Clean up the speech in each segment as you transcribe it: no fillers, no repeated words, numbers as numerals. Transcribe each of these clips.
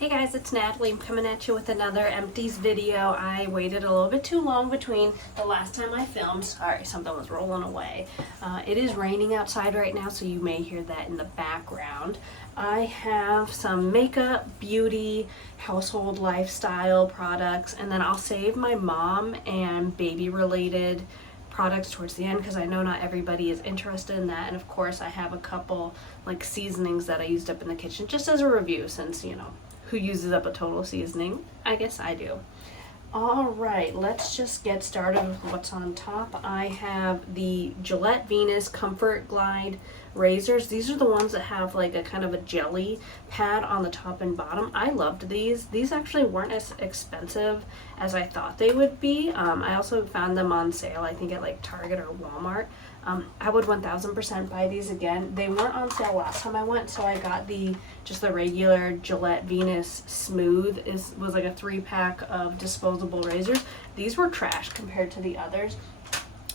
Hey guys, it's Natalie. I'm coming at you with another Empties video. I waited a little bit too long between the last time I filmed. Sorry, something was rolling away. It is raining outside right now, so you may hear that in the background. I have some makeup, beauty, household lifestyle products, and then I'll save my mom and baby related products towards the end because I know not everybody is interested in that. And of course I have a couple like seasonings that I used up in the kitchen just as a review, since you know who uses up a total seasoning? I guess I do. Alright, let's just get started with what's on top. I have the Gillette Venus Comfort Glide razors. These are the ones that have like a kind of a jelly pad on the top and bottom. I loved these. These actually weren't as expensive as I thought they would be. I also found them on sale, I think at like Target or Walmart. I would 1000% buy these again. They weren't on sale last time I went, so I got just the regular Gillette Venus Smooth. Was like a 3-pack of disposable razors. These were trash compared to the others.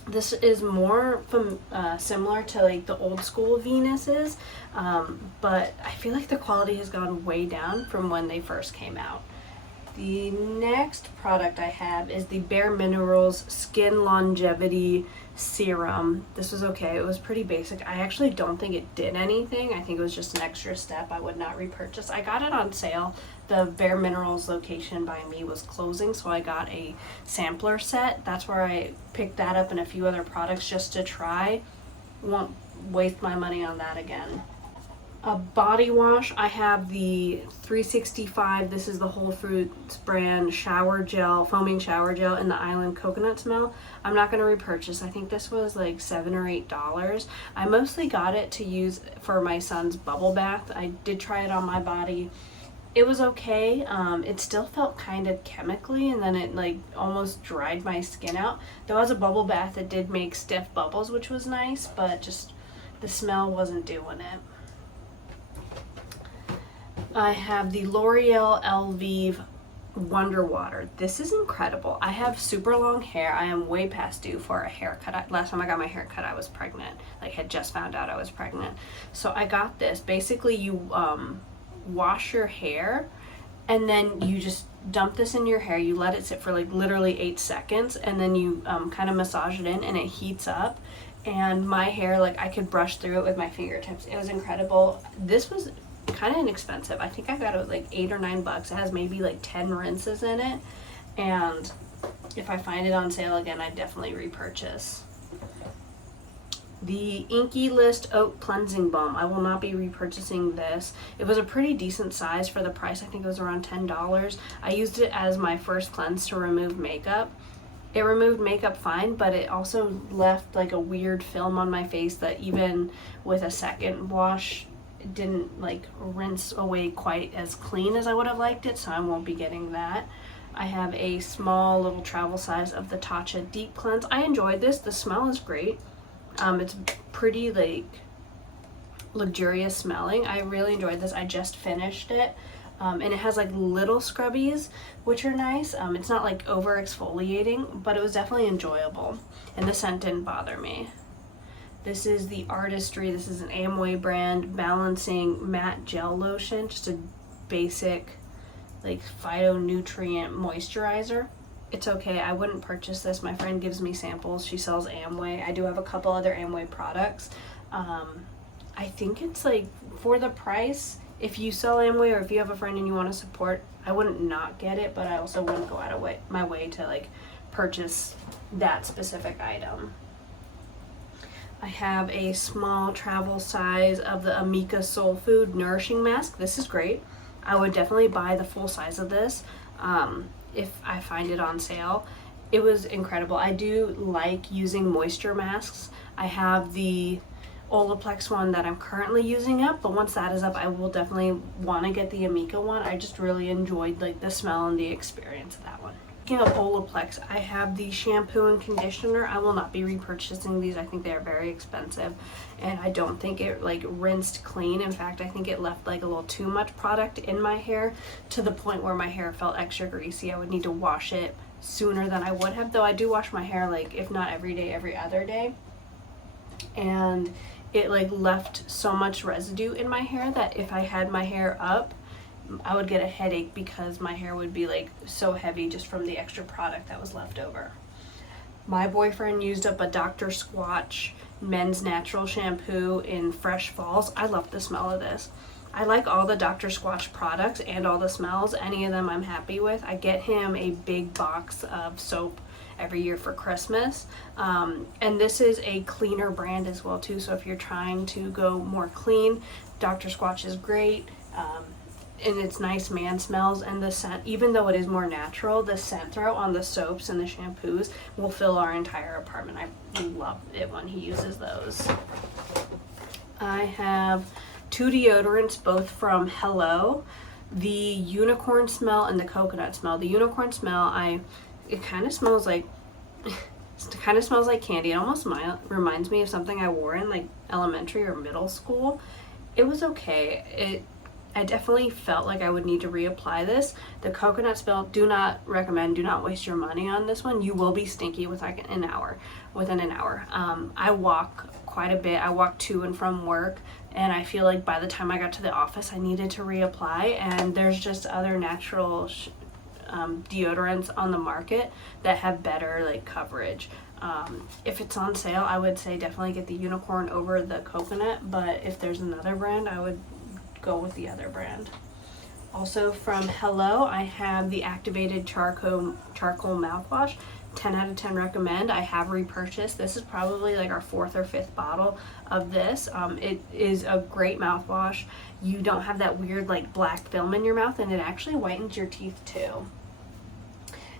This is more similar to like the old school Venuses, but I feel like the quality has gone way down from when they first came out. The next product I have is the Bare Minerals Skin Longevity Serum. This was okay. It was pretty basic. I actually don't think it did anything. I think it was just an extra step. I would not repurchase. I got it on sale. The Bare Minerals location by me was closing, so I got a sampler set. That's where I picked that up and a few other products just to try. Won't waste my money on that again. A body wash, I have the 365, this is the Whole Foods brand shower gel, foaming shower gel in the Island Coconut Smell. I'm not going to repurchase. I think this was like $7 or $8. I mostly got it to use for my son's bubble bath. I did try it on my body. It was okay. It still felt kind of chemically, and then it like almost dried my skin out. Though as a bubble bath, it did make stiff bubbles, which was nice, but just the smell wasn't doing it. I have the L'Oreal Elvive Wonder Water. This is incredible. I have super long hair. I am way past due for a haircut. Last time I got my hair cut, I was pregnant. Like, had just found out I was pregnant. So I got this. Basically, you wash your hair, and then you just dump this in your hair. You let it sit for like literally 8 seconds, and then you kind of massage it in, and it heats up. And my hair, like, I could brush through it with my fingertips. It was incredible. This was kind of inexpensive. I think I got it like $8 or $9. It has maybe like 10 rinses in it, and if I find it on sale again, I definitely repurchase. The Inky List Oat Cleansing Balm. I will not be repurchasing this. It was a pretty decent size for the price. I think it was around $10. I used it as my first cleanse to remove makeup. It removed makeup fine, but it also left like a weird film on my face that even with a second wash didn't like rinse away quite as clean as I would have liked it, so I won't be getting that. I have a small little travel size of the Tatcha Deep Cleanse. I enjoyed this. The smell is great. It's pretty like luxurious smelling. I really enjoyed this. I just finished it. And it has like little scrubbies, which are nice. It's not like over exfoliating, but it was definitely enjoyable, and the scent didn't bother me. This is the Artistry. This is an Amway brand balancing matte gel lotion. Just a basic like phytonutrient moisturizer. It's okay. I wouldn't purchase this. My friend gives me samples. She sells Amway. I do have a couple other Amway products. I think it's like for the price, if you sell Amway or if you have a friend and you want to support, I wouldn't not get it, but I also wouldn't go out of my way to like purchase that specific item. I have a small travel size of the Amika Soul Food Nourishing Mask. This is great. I would definitely buy the full size of this if I find it on sale. It was incredible. I do like using moisture masks. I have the Olaplex one that I'm currently using up, but once that is up, I will definitely want to get the Amika one. I just really enjoyed like the smell and the experience of that one. Speaking of Olaplex, I have the shampoo and conditioner. I will not be repurchasing these. I think they are very expensive, and I don't think it like rinsed clean. In fact, I think it left like a little too much product in my hair to the point where my hair felt extra greasy. I would need to wash it sooner than I would have, though I do wash my hair like if not every day, every other day, and it like left so much residue in my hair that if I had my hair up, I would get a headache because my hair would be like so heavy just from the extra product that was left over. My boyfriend used up a Dr. Squatch men's natural shampoo in Fresh Falls. I love the smell of this. I like all the Dr. Squatch products and all the smells. Any of them I'm happy with. I get him a big box of soap every year for Christmas. And this is a cleaner brand as well too. So if you're trying to go more clean, Dr. Squatch is great. And it's nice man smells, and the scent, even though it is more natural, the scent throw on the soaps and the shampoos will fill our entire apartment. I love it when he uses those. I have 2 deodorants, both from Hello. The unicorn smell and the coconut smell. The unicorn smell, it kind of smells like candy. It almost reminds me of something I wore in like elementary or middle school. It was okay. I definitely felt like I would need to reapply this. The coconut smell, do not recommend, do not waste your money on this one. You will be stinky within an hour. I walk quite a bit. I walk to and from work, and I feel like by the time I got to the office, I needed to reapply, and there's just other natural deodorants on the market that have better like coverage. If it's on sale, I would say definitely get the unicorn over the coconut, but if there's another brand, I would go with the other brand. Also from Hello, I have the activated charcoal mouthwash. 10 out of 10 recommend. I have repurchased. This is probably like our 4th or 5th bottle of this. It is a great mouthwash. You don't have that weird like black film in your mouth, and it actually whitens your teeth too.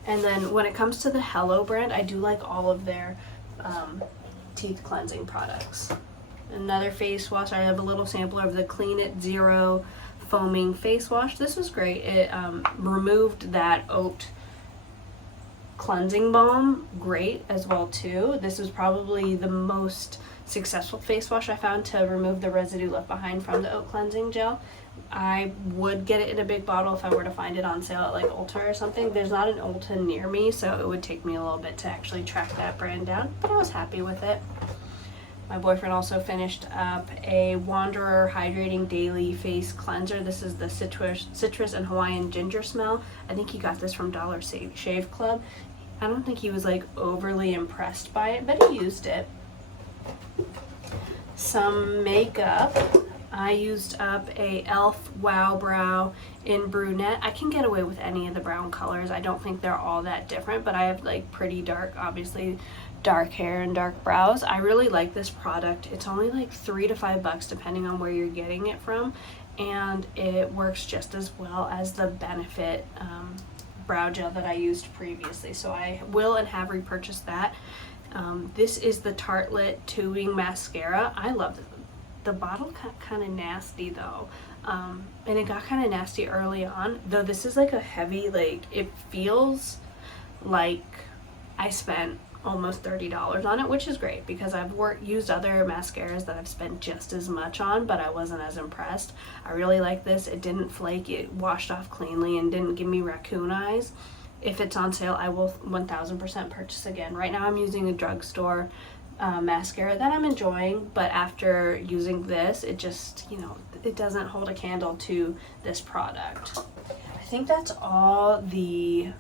And then when it comes to the Hello brand, I do like all of their teeth cleansing products. Another face wash, I have a little sampler of the Clean It Zero foaming face wash. This was great. It removed that oat cleansing balm, great as well too. This was probably the most successful face wash I found to remove the residue left behind from the oat cleansing gel. I would get it in a big bottle if I were to find it on sale at like Ulta or something. There's not an Ulta near me, so it would take me a little bit to actually track that brand down, but I was happy with it. My boyfriend also finished up a Wanderer Hydrating Daily Face Cleanser. This is the citrus and Hawaiian ginger smell. I think he got this from Dollar Shave Club. I don't think he was like overly impressed by it, but he used it. Some makeup. I used up a e.l.f. Wow Brow in brunette. I can get away with any of the brown colors. I don't think they're all that different, but I have like pretty dark, obviously dark hair and dark brows. I really like this product. It's only like $3 to $5 depending on where you're getting it from, and it works just as well as the Benefit brow gel that I used previously, so I will and have repurchased that. This is the Tartelette Tubing Mascara. I love it. The bottle got kind of nasty though, and it got kind of nasty early on, though this is like a heavy, like it feels like I spent almost $30 on it, which is great because I've used other mascaras that I've spent just as much on, but I wasn't as impressed. I really like this. It didn't flake, it washed off cleanly and didn't give me raccoon eyes. If it's on sale, I will 1000% purchase again. Right now I'm using a drugstore mascara that I'm enjoying, but after using this, it just, it doesn't hold a candle to this product. I think that's all the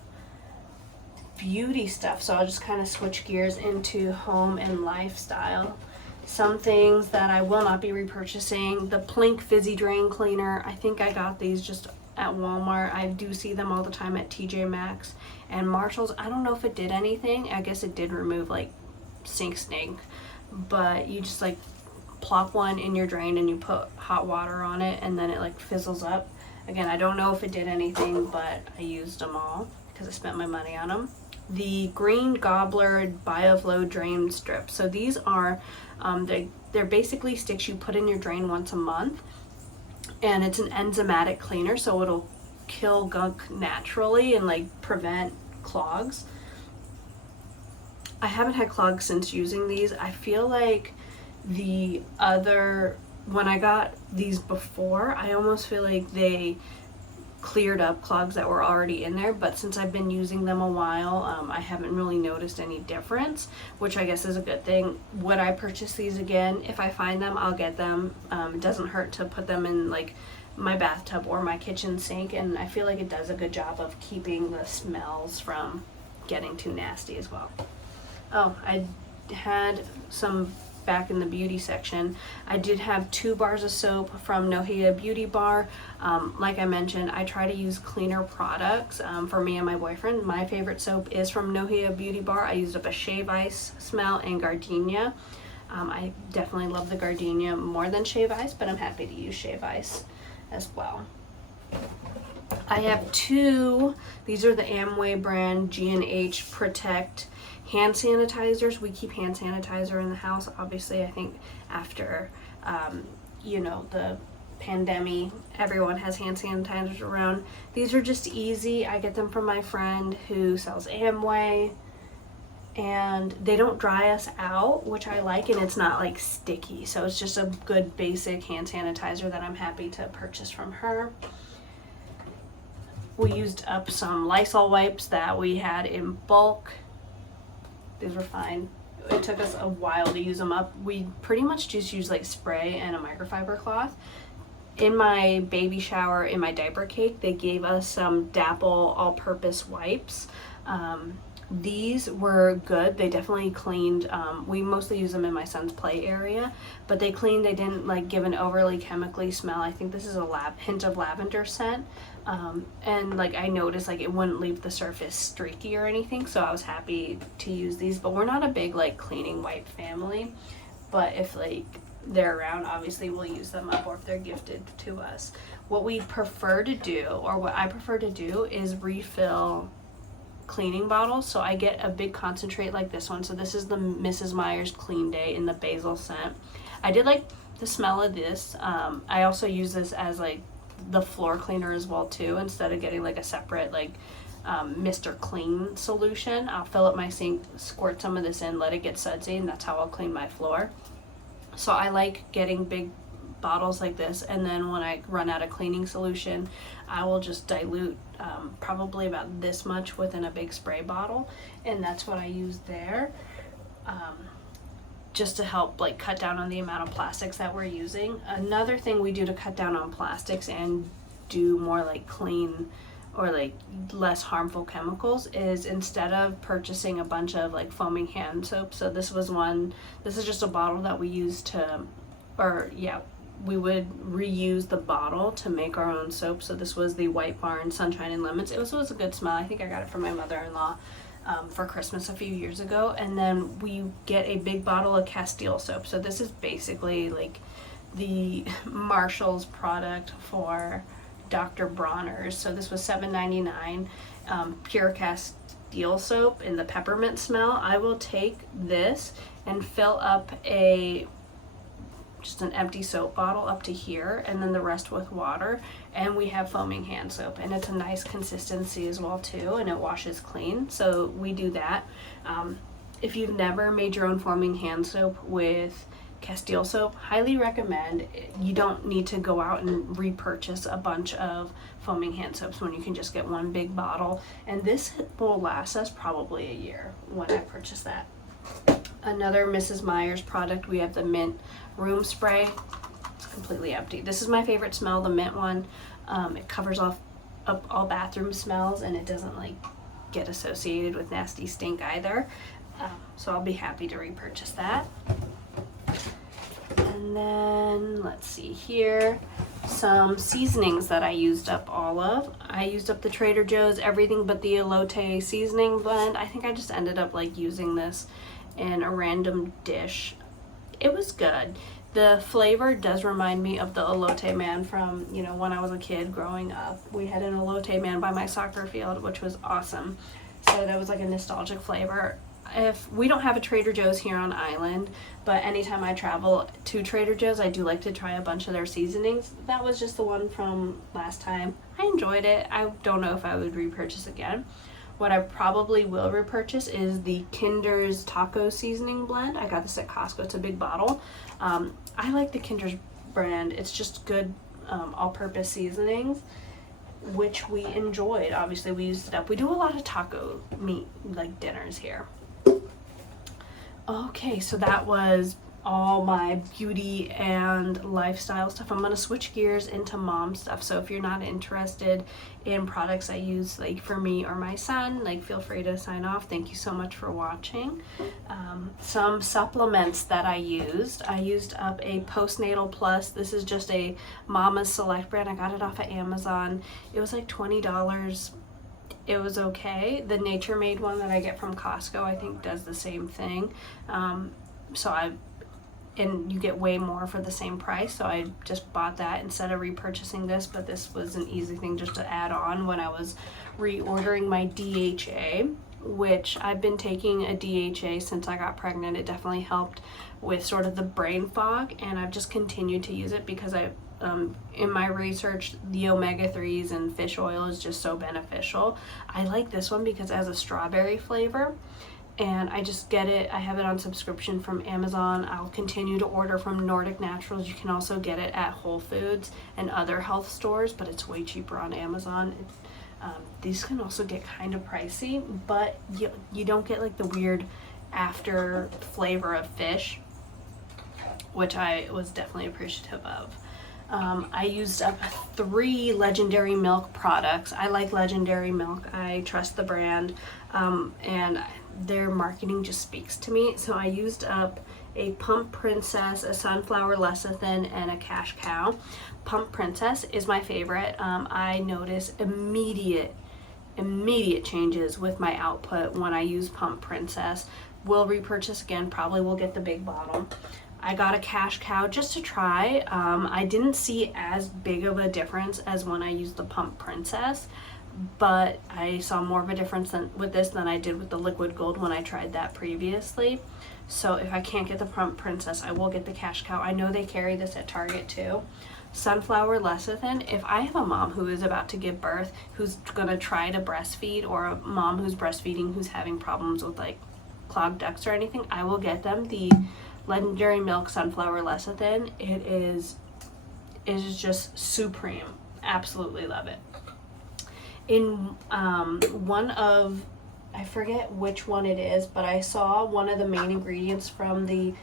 beauty stuff, so I'll just kind of switch gears into home and lifestyle. Some things that I will not be repurchasing: the Plink Fizzy Drain Cleaner. I think I got these just at Walmart. I do see them all the time at TJ Maxx and Marshall's. I don't know if it did anything. I guess it did remove like stink, but you just like plop one in your drain and you put hot water on it and then it like fizzles up. Again, I don't know if it did anything, but I used them all because I spent my money on them. The Green Gobbler BioFlow Drain Strips. So these are, they're basically sticks you put in your drain once a month, and it's an enzymatic cleaner, so it'll kill gunk naturally and like prevent clogs. I haven't had clogs since using these. I feel like when I got these before, I almost feel like they cleared up clogs that were already in there, but since I've been using them a while, I haven't really noticed any difference, which I guess is a good thing. Would I purchase these again? If I find them, I'll get them. It doesn't hurt to put them in like my bathtub or my kitchen sink, and I feel like it does a good job of keeping the smells from getting too nasty as well. Oh, I had some back in the beauty section. I did have 2 bars of soap from Nohea Beauty Bar. Like I mentioned, I try to use cleaner products for me and my boyfriend. My favorite soap is from Nohea Beauty Bar. I used up a Shave Ice smell and Gardenia. I definitely love the Gardenia more than Shave Ice, but I'm happy to use Shave Ice as well. I have 2, these are the Amway brand G&H Protect hand sanitizers. We keep hand sanitizer in the house. Obviously, I think after, you know, the pandemic, everyone has hand sanitizers around. These are just easy. I get them from my friend who sells Amway, and they don't dry us out, which I like, and it's not like sticky. So it's just a good basic hand sanitizer that I'm happy to purchase from her. We used up some Lysol wipes that we had in bulk. These were fine. It took us a while to use them up. We pretty much just use like spray and a microfiber cloth. In my baby shower, in my diaper cake, they gave us some Dapple all-purpose wipes. These were good. They definitely cleaned. We mostly use them in my son's play area, but they cleaned. They didn't like give an overly chemically smell. I think this is a hint of lavender scent. And like I noticed like it wouldn't leave the surface streaky or anything, so I was happy to use these. But we're not a big like cleaning wipe family, but if like they're around, obviously we'll use them up, or if they're gifted to us. What we prefer to do, or what I prefer to do, is refill cleaning bottles. So I get a big concentrate like this one. So this is the Mrs. Meyer's Clean Day in the basil scent. I did like the smell of this. I also use this as like the floor cleaner as well too, instead of getting like a separate like Mr. Clean solution. I'll fill up my sink, squirt some of this in, let it get sudsy, and that's how I'll clean my floor. So I like getting big bottles like this, and then when I run out of cleaning solution, I will just dilute probably about this much within a big spray bottle, and that's what I use there, just to help like cut down on the amount of plastics that we're using. Another thing we do to cut down on plastics and do more like clean or like less harmful chemicals is, instead of purchasing a bunch of like foaming hand soap, so this is just a bottle that we use to, or yeah, we would reuse the bottle to make our own soap. So this was the White Barn Sunshine and Lemons. It was a good smell. I think I got it from my mother-in-law for Christmas a few years ago. And then we get a big bottle of Castile soap. So this is basically like the Marshall's product for Dr. Bronner's. So this was $7.99, pure Castile soap in the peppermint smell. I will take this and fill up just an empty soap bottle up to here, and then the rest with water, and we have foaming hand soap, and it's a nice consistency as well too, and it washes clean. So we do that. If you've never made your own foaming hand soap with Castile soap, highly recommend. You don't need to go out and repurchase a bunch of foaming hand soaps when you can just get one big bottle, and this will last us probably a year when I purchase that. Another Mrs. Meyer's product, we have the mint room spray. It's completely empty. This is my favorite smell, the mint one. It covers up all bathroom smells, and it doesn't like get associated with nasty stink either. So I'll be happy to repurchase that. And then let's see here, some seasonings that I used up all of. I used up the Trader Joe's everything but the elote seasoning blend. I think I just ended up like using this in a random dish. It was good. The flavor does remind me of the elote man from, you know, when I was a kid growing up. We had an elote man by my soccer field, which was awesome. So that was like a nostalgic flavor. If we don't have a Trader Joe's here on island, but anytime I travel to Trader Joe's, I do like to try a bunch of their seasonings. That was just the one from last time. I enjoyed it. I don't know if I would repurchase again. What I probably will repurchase is the Kinder's taco seasoning blend. I got this at Costco. It's a big bottle. I like the Kinder's brand. It's just good all-purpose seasonings, which we enjoyed. Obviously, we used it up. We do a lot of taco meat like dinners here. Okay, so that was all my beauty and lifestyle stuff. I'm gonna switch gears into mom stuff. So if you're not interested in products I use like for me or my son, like feel free to sign off. Thank you so much for watching. Some supplements that I used up a Postnatal Plus. This is just a Mama's Select brand. I got it off of Amazon. It was like $20. It was okay. The Nature Made one that I get from Costco, I think, does the same thing. And you get way more for the same price, so I just bought that instead of repurchasing this. But this was an easy thing just to add on when I was reordering my DHA, which I've been taking a DHA since I got pregnant. It definitely helped with sort of the brain fog, and I've just continued to use it because in my research, the omega-3s and fish oil is just so beneficial. I like this one because it has a strawberry flavor, and I just get it. I have it on subscription from Amazon. I'll continue to order from Nordic Naturals. You can also get it at Whole Foods and other health stores, but it's way cheaper on Amazon. These can also get kind of pricey, but you don't get like the weird after flavor of fish, which I was definitely appreciative of. I used up 3 Legendary Milk products. I like Legendary Milk. I trust the brand, and their marketing just speaks to me. So I used up a Pump Princess, a Sunflower Lecithin, and a Cash Cow. Pump Princess is my favorite. I notice immediate changes with my output when I use Pump Princess. Will repurchase again, probably will get the big bottle. I got a Cash Cow just to try. I didn't see as big of a difference as when I used the Pump Princess, but I saw more of a difference with this than I did with the Liquid Gold when I tried that previously. So if I can't get the Pump Princess, I will get the Cash Cow. I know they carry this at Target too. Sunflower Lecithin. If I have a mom who is about to give birth, who's gonna try to breastfeed, or a mom who's breastfeeding who's having problems with like clogged ducts or anything, I will get them the Legendary Milk Sunflower Lecithin. It is just supreme. Absolutely love it. In one of, I forget which one it is, but I saw one of the main ingredients from the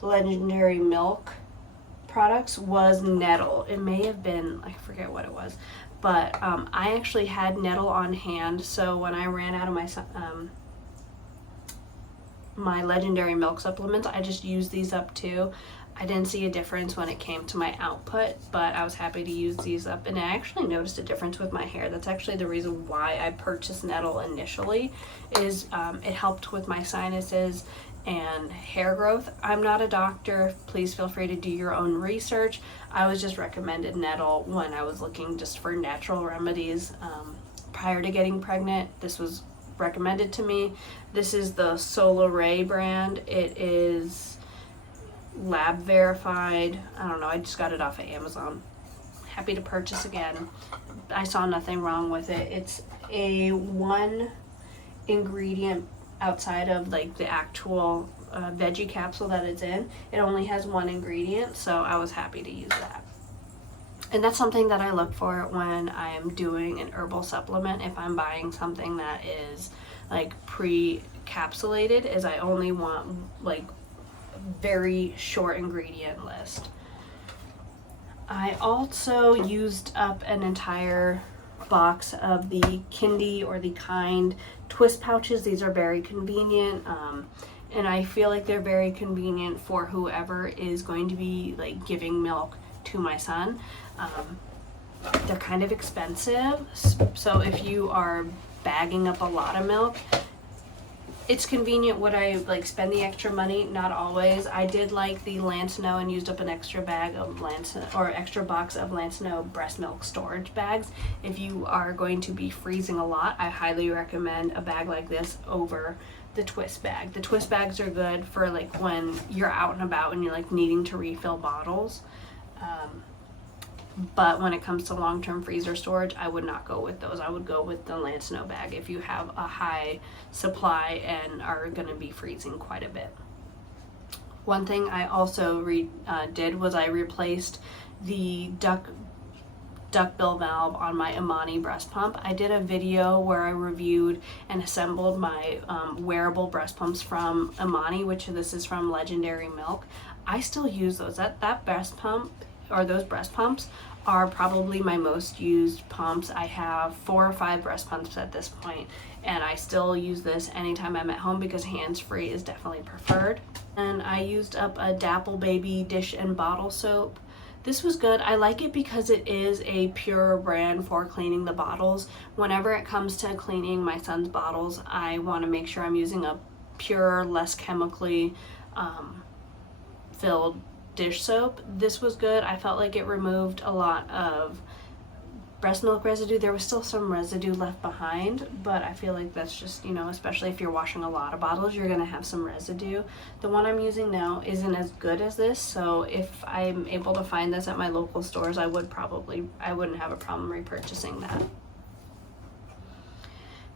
Legendary Milk products was nettle. It may have been, I forget what it was, but I actually had nettle on hand, so when I ran out of my Legendary Milk supplements, I just used these up too. I didn't see a difference when it came to my output, but I was happy to use these up, and I actually noticed a difference with my hair. That's actually the reason why I purchased nettle initially, is it helped with my sinuses and hair growth. I'm not a doctor. Please feel free to do your own research. I was just recommended nettle when I was looking just for natural remedies prior to getting pregnant. This was recommended to me. This is the Solaray brand. It is lab verified. I don't know, I just got it off of Amazon. Happy to purchase again. I saw nothing wrong with it. It's a 1 ingredient outside of like the actual veggie capsule that it's in. It only has 1 ingredient, so I was happy to use that. And that's something that I look for when I am doing an herbal supplement. If I'm buying something that is like pre-capsulated, is I only want like very short ingredient list. I also used up an entire box of the Kindy or the Kind twist pouches. These are very convenient, and I feel like they're very convenient for whoever is going to be like giving milk to my son. They're kind of expensive, so if you are bagging up a lot of milk, it's convenient. Would I like spend the extra money? Not always. I did like the Lanceno and used up an extra bag of Lanceno, or extra box of Lanceno breast milk storage bags. If you are going to be freezing a lot, I highly recommend a bag like this over the twist bag. The twist bags are good for like when you're out and about and you're like needing to refill bottles. But when it comes to long-term freezer storage, I would not go with those. I would go with the Lanceno bag if you have a high supply and are going to be freezing quite a bit. One thing I also did was I replaced the duck duckbill valve on my Amani breast pump. I did a video where I reviewed and assembled my wearable breast pumps from Amani, which this is from Legendary Milk. I still use those. That breast pump, or those breast pumps, are probably my most used pumps. I have 4 or 5 breast pumps at this point, and I still use this anytime I'm at home because hands-free is definitely preferred. And I used up a Dapple Baby dish and bottle soap. This was good. I like it because it is a pure brand for cleaning the bottles. Whenever it comes to cleaning my son's bottles, I want to make sure I'm using a pure, less chemically filled dish soap. This was good. I felt like it removed a lot of breast milk residue. There was still some residue left behind, but I feel like that's just, you know, especially if you're washing a lot of bottles, you're gonna have some residue. The one I'm using now isn't as good as this, so if I'm able to find this at my local stores, I wouldn't have a problem repurchasing that.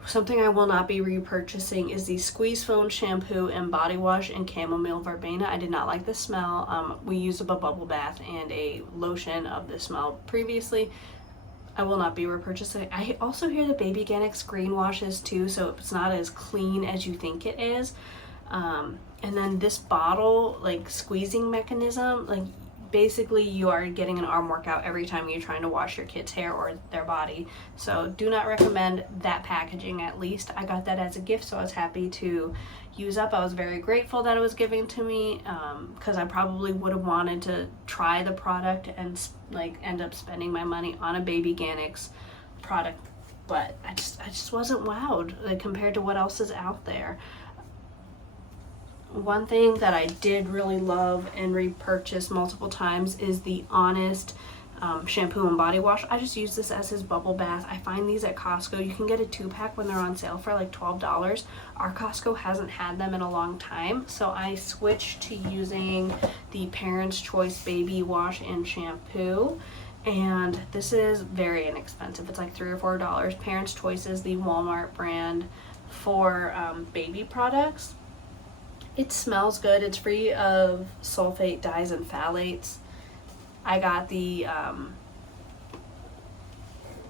Something I will not be repurchasing is the Squeeze Foam shampoo and body wash in chamomile verbena. I did not like the smell. We used up a bubble bath and a lotion of the smell previously. I will not be repurchasing. I also hear the Baby Organics green washes too, so it's not as clean as you think it is. And then this bottle, like, squeezing mechanism, like, basically you are getting an arm workout every time you're trying to wash your kid's hair or their body. So do not recommend that packaging. At least I got that as a gift, so I was happy to use up. I was very grateful that it was given to me, because I probably would have wanted to try the product and like end up spending my money on a Baby Organics product, but I just wasn't wowed, like, compared to what else is out there. One thing that I did really love and repurchase multiple times is the Honest shampoo and body wash. I just use this as his bubble bath. I find these at Costco. You can get a 2-pack when they're on sale for like $12. Our Costco hasn't had them in a long time, so I switched to using the Parents' Choice baby wash and shampoo. And this is very inexpensive. It's like $3 or $4. Parents' Choice is the Walmart brand for baby products. It smells good. It's free of sulfate, dyes, and phthalates. I got the,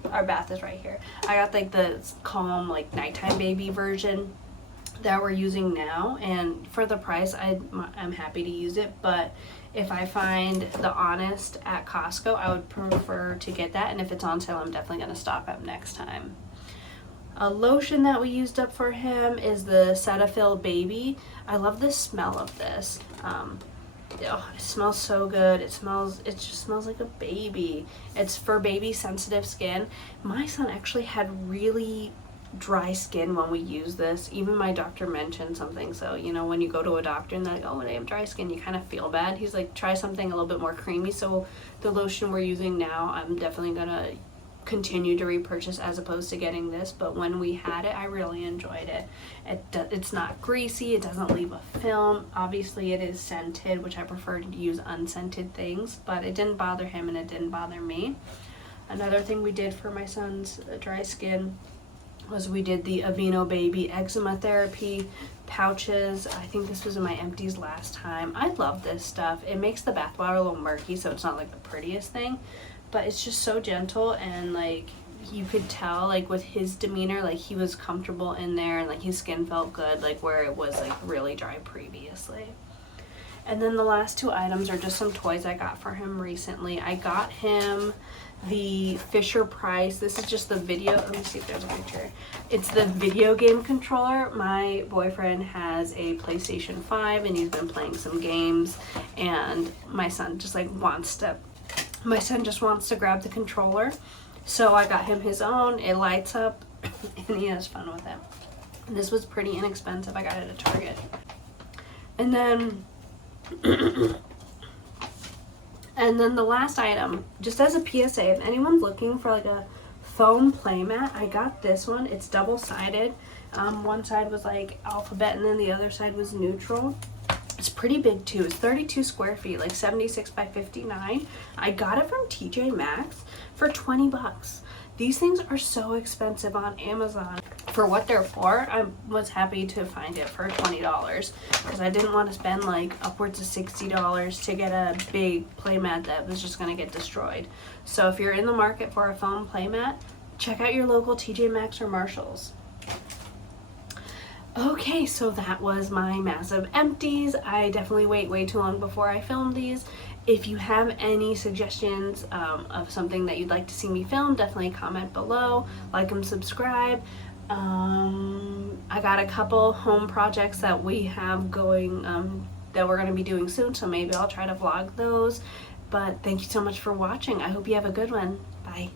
our bath is right here. I got like the calm, like, nighttime baby version that we're using now. And for the price, I'm happy to use it. But if I find the Honest at Costco, I would prefer to get that. And if it's on sale, I'm definitely going to stock up next time. A lotion that we used up for him is the Cetaphil Baby. I love the smell of this. It smells so good. It just smells like a baby. It's for baby sensitive skin. My son actually had really dry skin when we used this. Even my doctor mentioned something. So, you know, when you go to a doctor and they're like, oh, they have dry skin, you kind of feel bad. He's like, try something a little bit more creamy. So the lotion we're using now, I'm definitely gonna continue to repurchase as opposed to getting this, but when we had it, I really enjoyed it. It's not greasy, it doesn't leave a film. Obviously it is scented, which I prefer to use unscented things, but it didn't bother him and it didn't bother me. Another thing we did for my son's dry skin was we did the Aveeno Baby eczema therapy pouches. I think this was in my Empties last time. I love this stuff. It makes the bath water a little murky, so it's not like the prettiest thing, but it's just so gentle, and like you could tell, like, with his demeanor, like he was comfortable in there and like his skin felt good, like where it was like really dry previously. And then the last 2 items are just some toys I got for him recently. I got him the Fisher Price. This is just the video. Let me see if there's a picture. It's the video game controller. My boyfriend has a PlayStation 5 and he's been playing some games, and my son just wants to grab the controller. So I got him his own. It lights up and he has fun with it. And this was pretty inexpensive. I got it at Target. And then the last item, just as a PSA, if anyone's looking for like a foam playmat, I got this one. It's double-sided. One side was like alphabet and then the other side was neutral. It's pretty big too. It's 32 square feet, like 76 by 59. I got it from TJ Maxx for $20. These things are so expensive on Amazon. For what they're for, I was happy to find it for $20 because I didn't want to spend like upwards of $60 to get a big playmat that was just going to get destroyed. So if you're in the market for a foam playmat, check out your local TJ Maxx or Marshalls. Okay, so that was my massive empties. I definitely wait way too long before I film these. If you have any suggestions of something that you'd like to see me film, definitely comment below, like and subscribe. I got a couple home projects that we have going that we're going to be doing soon, so maybe I'll try to vlog those. But thank you so much for watching. I hope you have a good one. Bye.